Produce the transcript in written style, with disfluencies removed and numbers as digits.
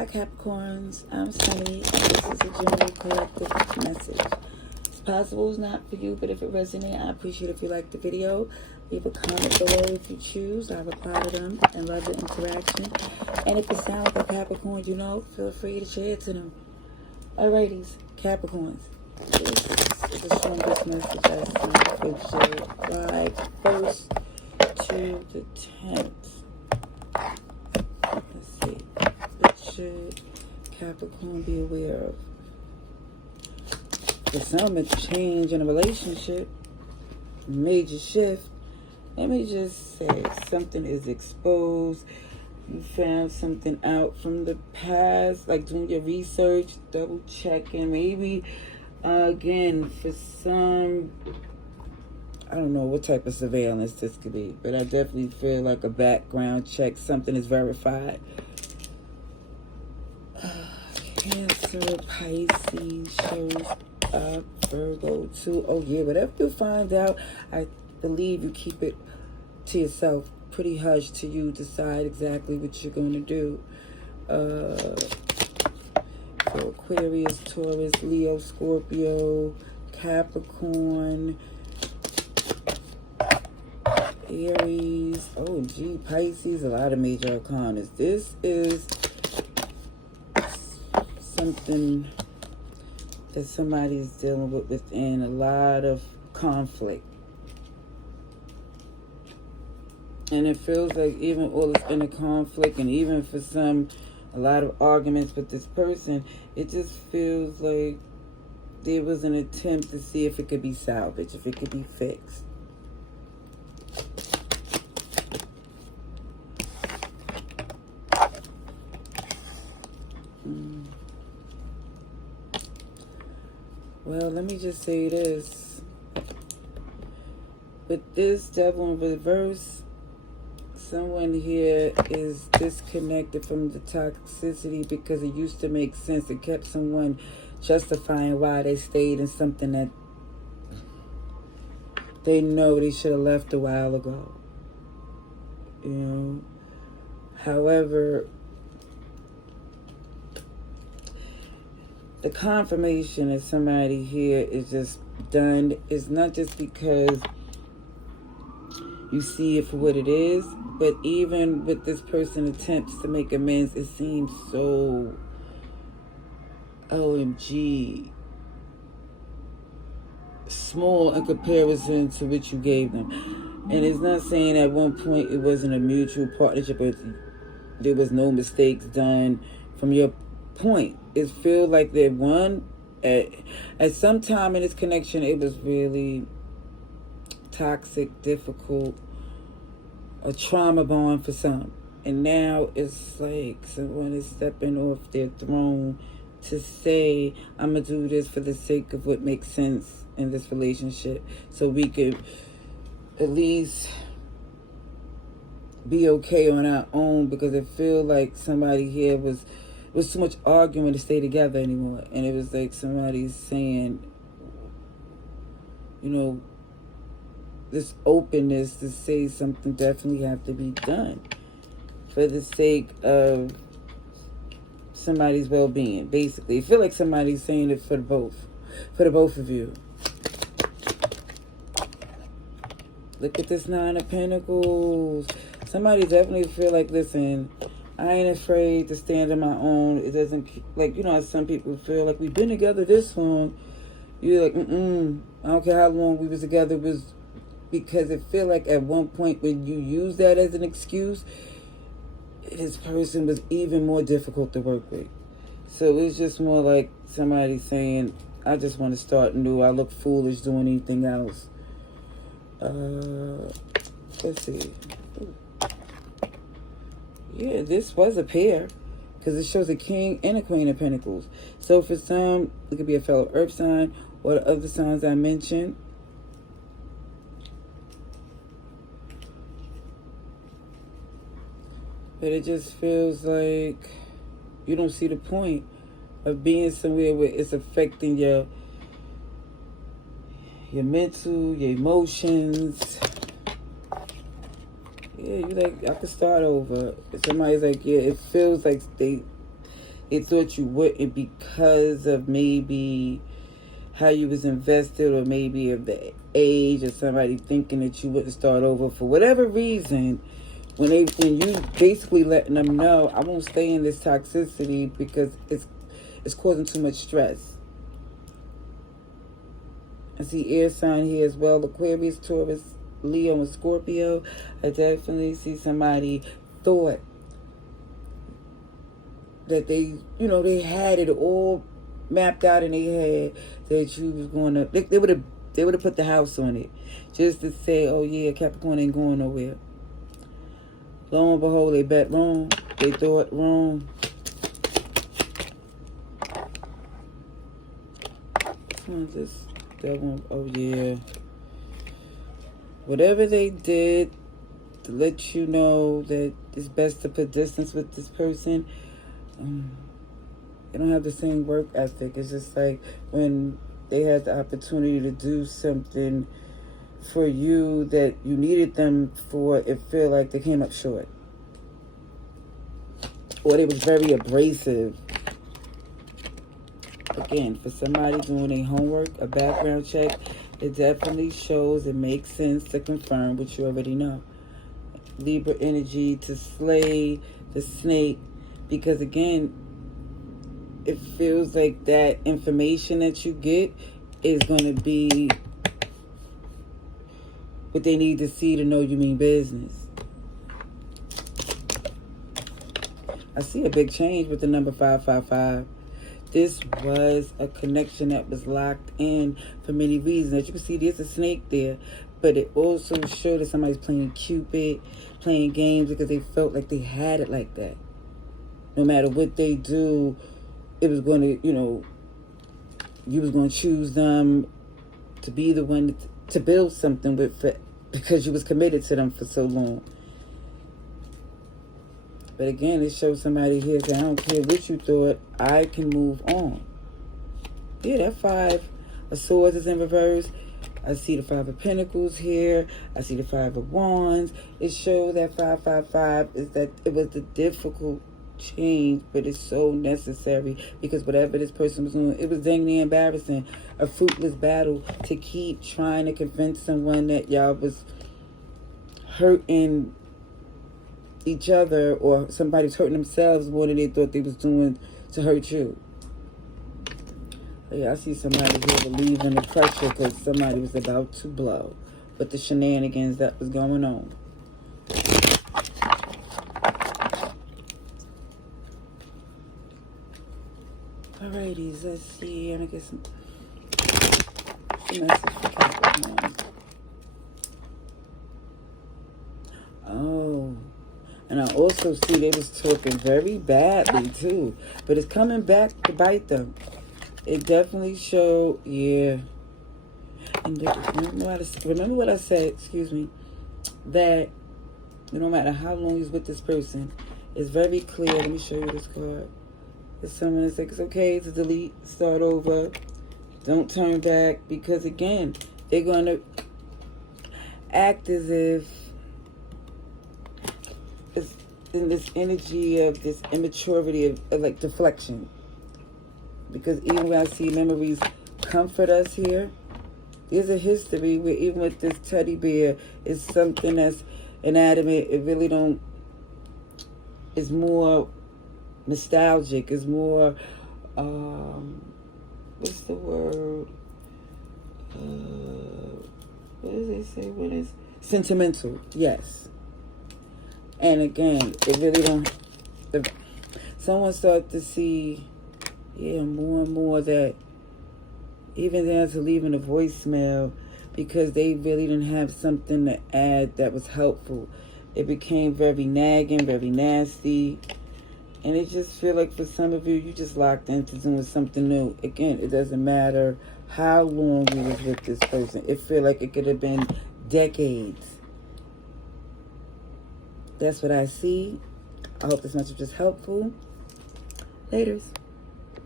Hi Capricorns, I'm Sunny, and this is a general collective message. It's possible it's not for you, but if it resonates, I appreciate if you like the video. Leave a comment below if you choose. I reply to them and love the interaction. And if it sounds like a Capricorn, you know, feel free to share it to them. Alrighties, Capricorns. This is the strongest message I see folks share. Right, 1st to the 10th. Let's see. What should Capricorn be aware of? For some, it's a change in a relationship. Major shift. Let me just say, something is exposed. You found something out from the past, like doing your research, double checking. Maybe, again, for some, I don't know what type of surveillance this could be, but I definitely feel like a background check. Something is verified. Cancer, Pisces shows up, Virgo too. Oh yeah, whatever you find out, I believe you keep it to yourself. Pretty hush to you. Decide exactly what you're going to do. So Aquarius, Taurus, Leo, Scorpio, Capricorn, Aries, oh gee, Pisces, a lot of major arcana. This is something that somebody's dealing with within, a lot of conflict. And it feels like even all this inner conflict, and even for some, a lot of arguments with this person, it just feels like there was an attempt to see if it could be salvaged, if it could be fixed. Well, let me just say this. With this devil in reverse, someone here is disconnected from the toxicity because it used to make sense. It kept someone justifying why they stayed in something that they know they should have left a while ago. You know? However, the confirmation that somebody here is just done is not just because you see it for what it is, but even with this person attempts to make amends, it seems so OMG small in comparison to what you gave them. And it's not saying at one point it wasn't a mutual partnership, but there was no mistakes done from your point. It feels like that one at some time in this connection it was really toxic, difficult, a trauma bond for some, and now it's like someone is stepping off their throne to say, I'm gonna do this for the sake of what makes sense in this relationship, so we could at least be okay on our own, because it feels like somebody here was too much arguing to stay together anymore. And it was like somebody's saying, you know, this openness to say something definitely have to be done for the sake of somebody's well-being. Basically, I feel like somebody's saying it for the both of you. Look at this 9 of Pentacles. Somebody definitely feel like, listen, I ain't afraid to stand on my own. It doesn't, like, you know how some people feel like we've been together this long. You're like, I don't care how long we was together. It was because it feel like at one point when you use that as an excuse, this person was even more difficult to work with. So it's just more like somebody saying, I just want to start new. I look foolish doing anything else. Let's see. Ooh. Yeah, this was a pair, because it shows a king and a queen of pentacles. So for some, it could be a fellow earth sign or the other signs I mentioned. But it just feels like you don't see the point of being somewhere where it's affecting your mental, your emotions. Yeah, you like, I could start over. Somebody's like, yeah, it feels like it thought you wouldn't because of maybe how you was invested, or maybe of the age, or somebody thinking that you wouldn't start over for whatever reason. When you basically letting them know, I won't stay in this toxicity because it's causing too much stress. I see air sign here as well: Aquarius, Taurus, Leo, and Scorpio. I definitely see somebody thought that they had it all mapped out in their head, that you was going to, they would have put the house on it just to say, oh yeah, Capricorn ain't going nowhere. Lo and behold, they bet wrong. They thought wrong. Oh yeah. Whatever they did to let you know that it's best to put distance with this person, they don't have the same work ethic. It's just like when they had the opportunity to do something for you that you needed them for, it feel like they came up short. Or they was very abrasive. Again, for somebody doing a homework, a background check, it definitely shows, it makes sense to confirm what you already know. Libra energy to slay the snake, because again, it feels like that information that you get is going to be what they need to see to know you mean business. I see a big change with the number 555. This was a connection that was locked in for many reasons. As you can see, there's a snake there, but it also showed that somebody's playing Cupid, playing games because they felt like they had it like that. No matter what they do, it was going to, you was going to choose them to be the one to build something with, because you was committed to them for so long. But again, it shows somebody here that I don't care what you thought, I can move on. Yeah, that 5 of Swords is in reverse. I see the 5 of Pentacles here. I see the 5 of Wands. It shows that 555 is that it was the difficult change, but it's so necessary, because whatever this person was doing, it was dang near embarrassing. A fruitless battle to keep trying to convince someone that y'all was hurting each other, or somebody's hurting themselves more than they thought they was doing to hurt you. Yeah, I see somebody here relieving the pressure because somebody was about to blow with the shenanigans that was going on. Alrighties, let's see. I'm gonna get some message for Capricorn. Oh. And I also see they was talking very badly too. But it's coming back to bite them. It definitely showed, yeah. And remember what I said, excuse me, that no matter how long he's with this person, it's very clear. Let me show you this card. It's someone that's like, it's okay to delete, start over. Don't turn back. Because again, they're going to act as if it's in this energy of this immaturity of like deflection. Because even when I see memories comfort us here, there's a history where even with this teddy bear, it's something that's inanimate. It really don't, it's more nostalgic. It's more, what's the word? What do they say when it's sentimental? Yes. And again, it really don't, if someone starts to see, yeah, more and more that even down to leaving a voicemail, because they really didn't have something to add that was helpful. It became very nagging, very nasty. And it just feel like for some of you, you just locked into doing something new. Again, it doesn't matter how long you was with this person. It feel like it could have been decades. That's what I see. I hope this message was helpful. Laters.